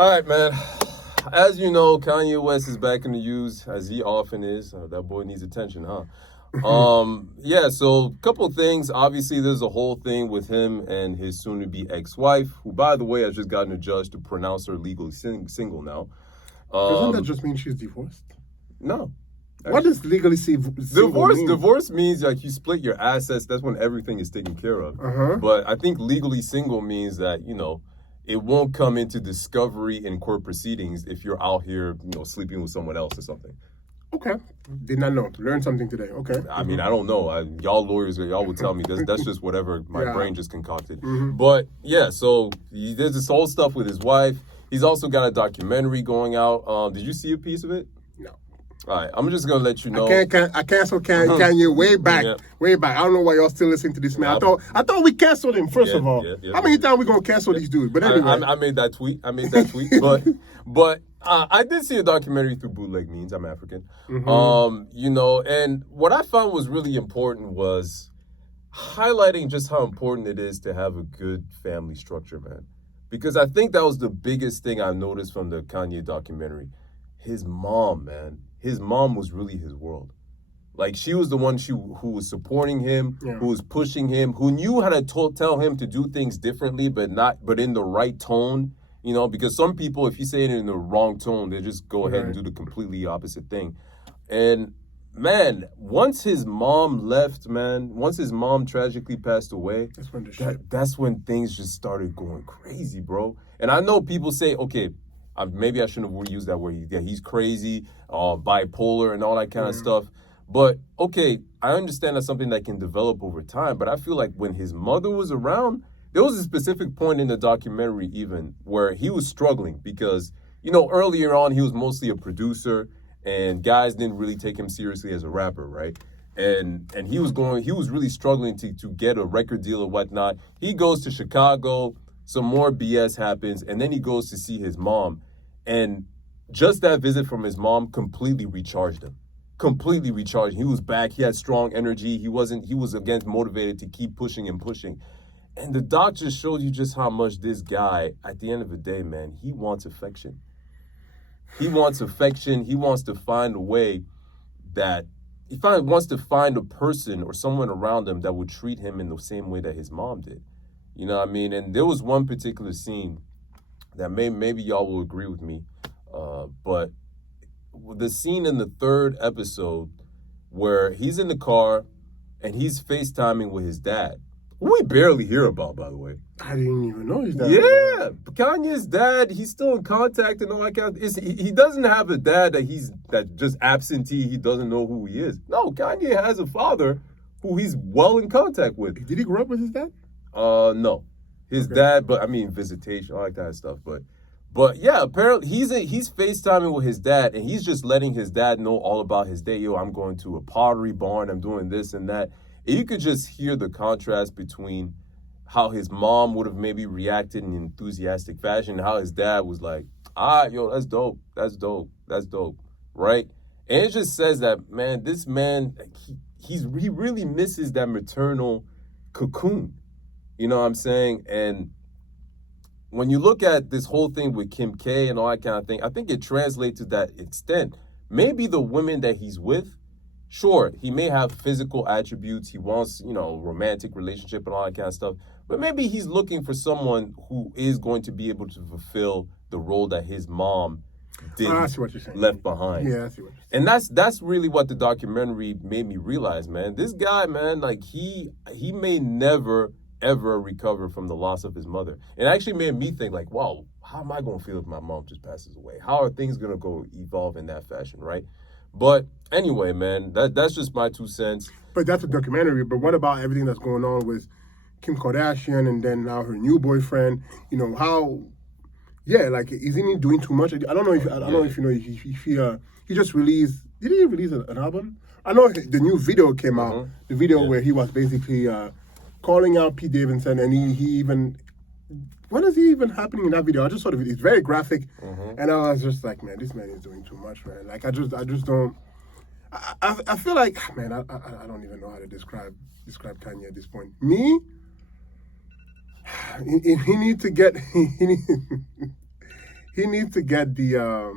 All right, man. As you know, Kanye West is back in the news, as he often is. That boy needs attention, huh? Yeah, so a couple of things. Obviously, there's a whole thing with him and his soon-to-be ex-wife, who, by the way, has just gotten a judge to pronounce her legally single now. Doesn't that just mean she's divorced? No. What does legally single mean? Divorce means like you split your assets. That's when everything is taken care of. But I think legally single means that, it won't come into discovery in court proceedings if you're out here, sleeping with someone else or something. Okay. Did not know. Learned something today. Okay. I mean, I don't know. Y'all lawyers, y'all would tell me that's just whatever my brain just concocted. But yeah, so he did this whole stuff with his wife. He's also got a documentary going out. Did you see a piece of it? No. All right, I'm just gonna let you know. I canceled Kanye way back. Way back. I don't know why y'all still listening to this man. I thought we canceled him first of all. How many times we gonna cancel these dudes? But anyway, I made that tweet. but I did see a documentary through bootleg means. I'm African. And what I found was really important was highlighting just how important it is to have a good family structure, man. Because I think that was the biggest thing I noticed from the Kanye documentary. His mom, man. His mom was really his world. Like, she was the one who was supporting him, who was pushing him, who knew how to tell him to do things differently, but in the right tone. Because some people, if you say it in the wrong tone, they just go ahead and do the completely opposite thing. And man, once his mom left, once his mom tragically passed away, that's when things just started going crazy, bro. And I know people say, okay, maybe I shouldn't have used that word. Yeah, he's crazy, bipolar, and all that kind of stuff. But okay, I understand that's something that can develop over time. But I feel like when his mother was around, there was a specific point in the documentary even where he was struggling because, earlier on he was mostly a producer and guys didn't really take him seriously as a rapper, right? And he was really struggling to get a record deal or whatnot. He goes to Chicago, some more BS happens, and then he goes to see his mom. And just that visit from his mom completely recharged him. Completely recharged. He was back. He had strong energy. He was again motivated to keep pushing and pushing. And the doc just showed you just how much this guy, at the end of the day, man, he wants affection. He wants affection. He wants to find a way that wants to find a person or someone around him that would treat him in the same way that his mom did. You know what I mean? And there was one particular scene that maybe y'all will agree with me, but the scene in the third episode where he's in the car and he's FaceTiming with his dad, who we barely hear about, by the way. I didn't even know his dad. Yeah, Kanye's dad, he's still in contact and all that kind of. He doesn't have a dad that just absentee. He doesn't know who he is. No, Kanye has a father who he's well in contact with. Did he grow up with his dad? No, his dad, but I mean visitation, all that kind of stuff. But yeah, apparently he's FaceTiming with his dad, and he's just letting his dad know all about his day. Yo, I'm going to a pottery barn. I'm doing this and that. And you could just hear the contrast between how his mom would have maybe reacted in enthusiastic fashion, and how his dad was like, yo, that's dope, right? And it just says that, man, this man, he really misses that maternal cocoon. You know what I'm saying? And when you look at this whole thing with Kim K and all that kind of thing, I think it translates to that extent. Maybe the women that he's with, sure, he may have physical attributes. He wants, romantic relationship and all that kind of stuff. But maybe he's looking for someone who is going to be able to fulfill the role that his mom left behind. Yeah, I see what you're saying. And that's really what the documentary made me realize, man. This guy, man, like he may never ever recover from the loss of his mother. And it actually made me think like, wow, how am I going to feel if my mom just passes away? How are things going to evolve in that fashion, right? But anyway, man, that's just my 2 cents. But that's a documentary. But what about everything that's going on with Kim Kardashian and then now her new boyfriend? Isn't he doing too much? I don't know if you know, he just released, did he release an album? I know the new video came out, the video where he was basically calling out Pete Davidson, and he even, what is he even happening in that video? I just sort of, it's very graphic, and I was just like, man, this man is doing too much, man. Like, I just don't, I feel like, man, I don't even know how to describe Kanye at this point. Me, he needs to get, he needs to get the,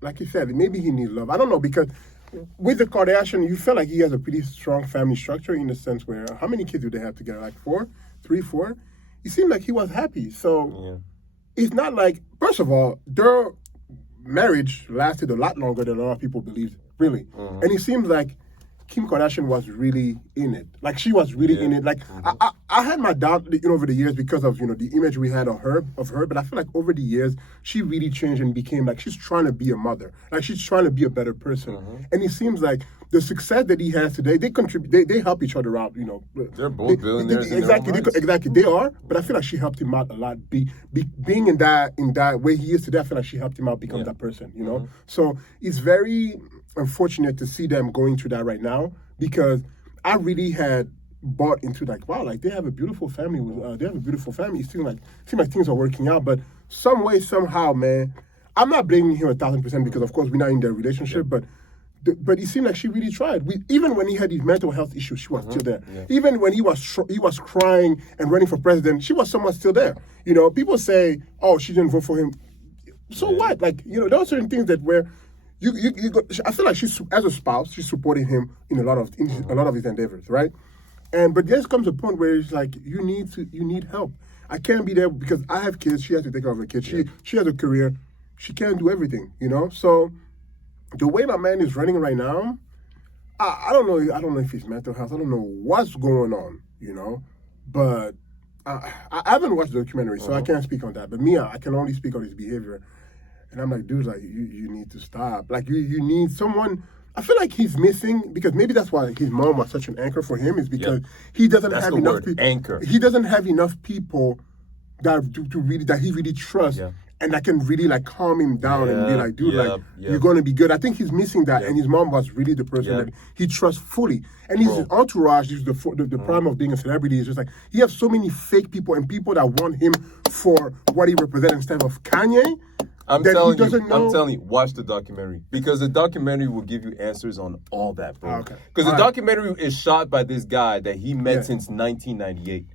like you said, maybe he needs love. I don't know, because with the Kardashian, you feel like he has a pretty strong family structure in the sense where, how many kids do they have together? Like 4? 3, 4? It seemed like he was happy. So it's not like, first of all, their marriage lasted a lot longer than a lot of people believed, really. And it seems like Kim Kardashian was really in it. Like, she was really in it. Like, I had my doubt, over the years because of, the image we had of her. But I feel like over the years, she really changed and became, like, she's trying to be a mother. Like, she's trying to be a better person. And it seems like the success that he has today, they contribute, they help each other out, They're both billionaires. Exactly, they are. But I feel like she helped him out a lot. Being in that way he is today, I feel like she helped him out become that person, So it's very unfortunate to see them going through that right now, because I really had bought into, like, wow, like, they have a beautiful family. It seemed like things are working out, but some way, somehow, man, I'm not blaming him 1,000% because, of course, we're not in their relationship, but it seemed like she really tried. Even when he had these mental health issues, she was still there. Even when he was crying and running for president, she was somewhat still there. People say, oh, she didn't vote for him. So what? Like, there are certain things that where I feel like she's, as a spouse, she's supporting him in a lot of his endeavors, right? But there comes a point where it's like, you need help. I can't be there because I have kids. She has to take care of her kids. She has a career. She can't do everything, So the way my man is running right now, I don't know. I don't know if it's mental health. I don't know what's going on, But I haven't watched the documentary, so I can't speak on that. But I can only speak on his behavior. And I'm like, dude, like, you need to stop. Like, you need someone. I feel like he's missing, because maybe that's why his mom was such an anchor for him, is because he doesn't have enough people. Anchor. He doesn't have enough people that he really trusts. And that can really, like, calm him down and be like, dude, you're going to be good. I think he's missing that. And his mom was really the person that he trusts fully. And his entourage is the problem of being a celebrity. Is just like, he has so many fake people and people that want him for what he represents instead of Kanye. I'm telling you, watch the documentary, because the documentary will give you answers on all that, bro. Because the documentary is shot by this guy that he met since 1998.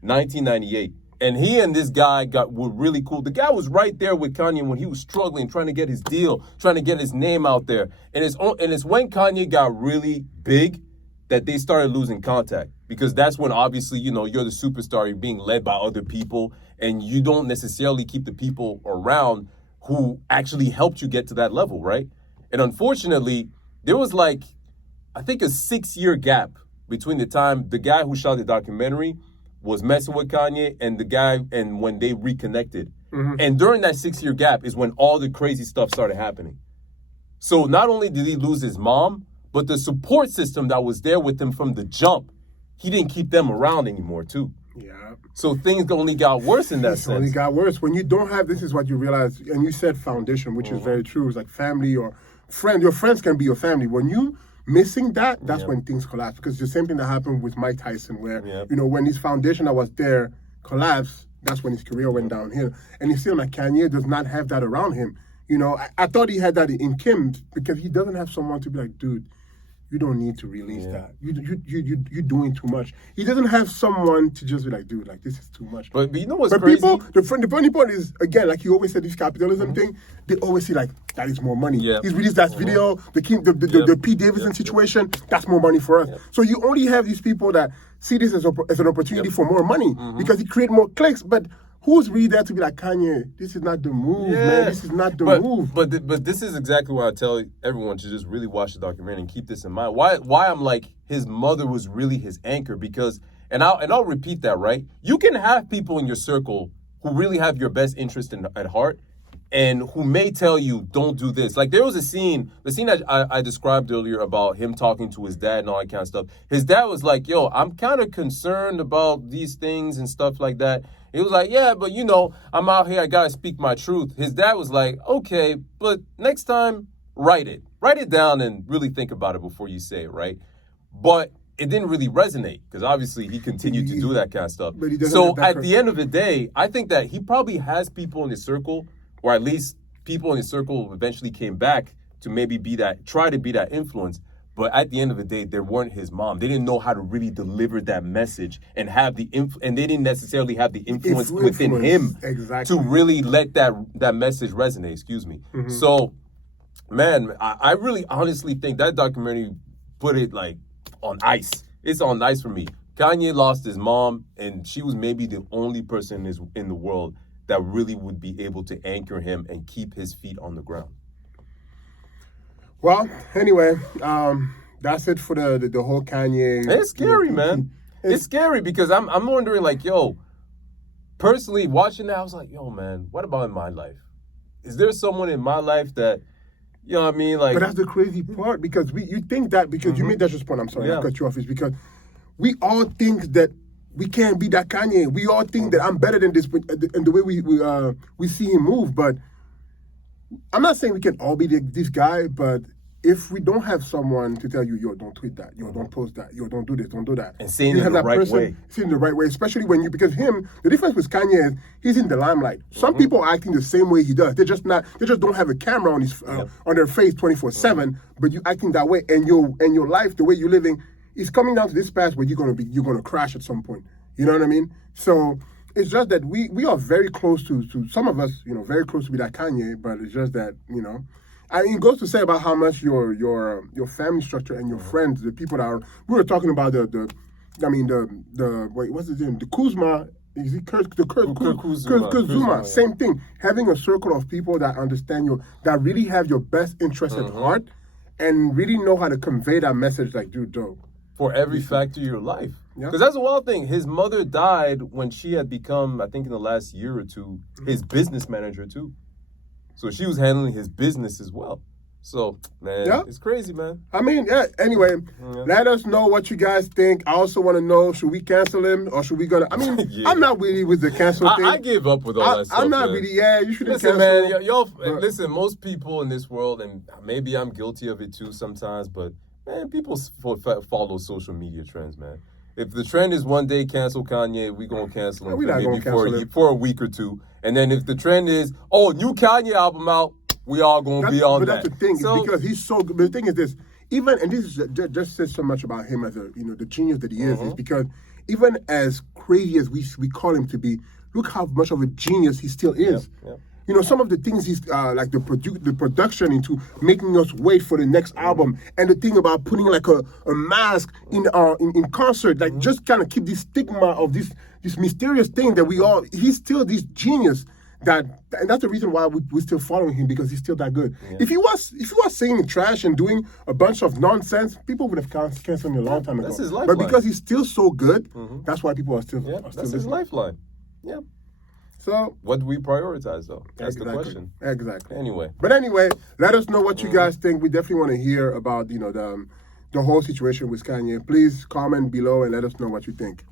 1998. And he and this guy were really cool. The guy was right there with Kanye when he was struggling, trying to get his deal, trying to get his name out there. And it's when Kanye got really big that they started losing contact. Because that's when, obviously, you're the superstar, you're being led by other people, and you don't necessarily keep the people around who actually helped you get to that level, right? And unfortunately, there was, like, I think a 6-year gap between the time the guy who shot the documentary was messing with Kanye and when they reconnected. And during that 6-year gap is when all the crazy stuff started happening. So not only did he lose his mom, but the support system that was there with him from the jump, he didn't keep them around anymore, too. Yeah. So things only got worse in that sense. Only got worse. When you don't have, this is what you realize, and you said foundation, which is very true. It's like family or friend. Your friends can be your family. When you missing that, that's when things collapse. Because it's the same thing that happened with Mike Tyson, where, when his foundation that was there collapsed, that's when his career went downhill. And it seems like Kanye does not have that around him. I thought he had that in Kim, because he doesn't have someone to be like, dude, you don't need to release that. You're doing too much. He doesn't have someone to just be like, dude, like, this is too much. But you know what's crazy? People, the funny part is, again, like you always said, this capitalism thing, they always see, like, that is more money. He's released that video, the Pete Davidson situation, that's more money for us. So you only have these people that see this as an opportunity for more money, because he create more clicks. But who's really there to be like, Kanye, this is not the move, man. This is not the move. But this is exactly why I tell everyone to just really watch the documentary and keep this in mind. Why I'm like, his mother was really his anchor, because, and I'll repeat that, right? You can have people in your circle who really have your best interest at heart, and who may tell you, don't do this. Like, there was the scene that I described earlier about him talking to his dad and all that kind of stuff. His dad was like, yo, I'm kind of concerned about these things and stuff like that. He was like, yeah, but I'm out here, I gotta speak my truth. His dad was like, okay, but next time, write it down and really think about it before you say it, right? But it didn't really resonate, because obviously he continued to do that kind of stuff. So at the end of the day, I think that he probably has people in his circle, or at least people in his circle eventually came back to maybe try to be that influence. But at the end of the day, they weren't his mom. They didn't know how to really deliver that message and have the and they didn't necessarily have the influence within him to really let that message resonate. Excuse me. So, man, I really honestly think that documentary put it like on ice. It's on ice for me. Kanye lost his mom, and she was maybe the only person in the world that really would be able to anchor him and keep his feet on the ground. Well, anyway, that's it for the whole Kanye. It's scary, man. It's scary because I'm wondering, like, yo, personally watching that, I was like, yo, man, what about in my life? Is there someone in my life that, you know what I mean? Like, but that's the crazy part, because you think that because you made that just point. I'm sorry, I cut you off. Is because we all think that we can't be that Kanye. We all think that I'm better than this, and the way we see him move. But I'm not saying we can all be this guy, but if we don't have someone to tell you, yo, don't tweet that, yo, don't post that, yo, don't do this, don't do that, and saying it in the right way, saying it in the right way, especially when because the difference with Kanye is he's in the limelight. Some people are acting the same way he does. They just don't have a camera on on their face 24/7, but you acting that way, and your life, the way you're living, is coming down to this path where you're gonna crash at some point. You know what I mean? So it's just that we are very close to some of us, very close to be that Kanye, but it's just that, it goes to say about how much your family structure and your friends, the people that we were talking about what's his name? The Kuzma, is it Kuzma? Same thing. Having a circle of people that understand you, that really have your best interest at heart, and really know how to convey that message, like, dude, dope. For every factor of your life. Because that's a wild thing. His mother died when she had become, I think in the last year or two, his business manager too. So she was handling his business as well. So, man, it's crazy, man. I mean, anyway, let us know what you guys think. I also want to know, should we cancel him or should we I'm not really with the cancel thing. I gave up with all that stuff, I'm not really, you shouldn't cancel. Man, listen, most people in this world, and maybe I'm guilty of it too sometimes, but man, people follow social media trends, man. If the trend is one day cancel Kanye, we gonna cancel him for a week or two. And then if the trend is, new Kanye album out, we all gonna be on that. But that's the thing, because he's so good. The thing is this, and this just says so much about him as the genius that he is because even as crazy as we call him to be, look how much of a genius he still is. Yep. Some of the things he's like the production into making us wait for the next album, and the thing about putting like a mask in concert, like just kind of keep this stigma of this mysterious thing that he's still this genius and that's the reason why we're still following him, because he's still that good. Yeah. If he was saying trash and doing a bunch of nonsense, people would have canceled him a long time ago. That's his lifeline. But because he's still so good, that's why people are still that's listening. His lifeline. Yeah. So what do we prioritize, though? That's the question. Exactly. Anyway, let us know what you guys think. We definitely want to hear about the whole situation with Kanye. Please comment below and let us know what you think.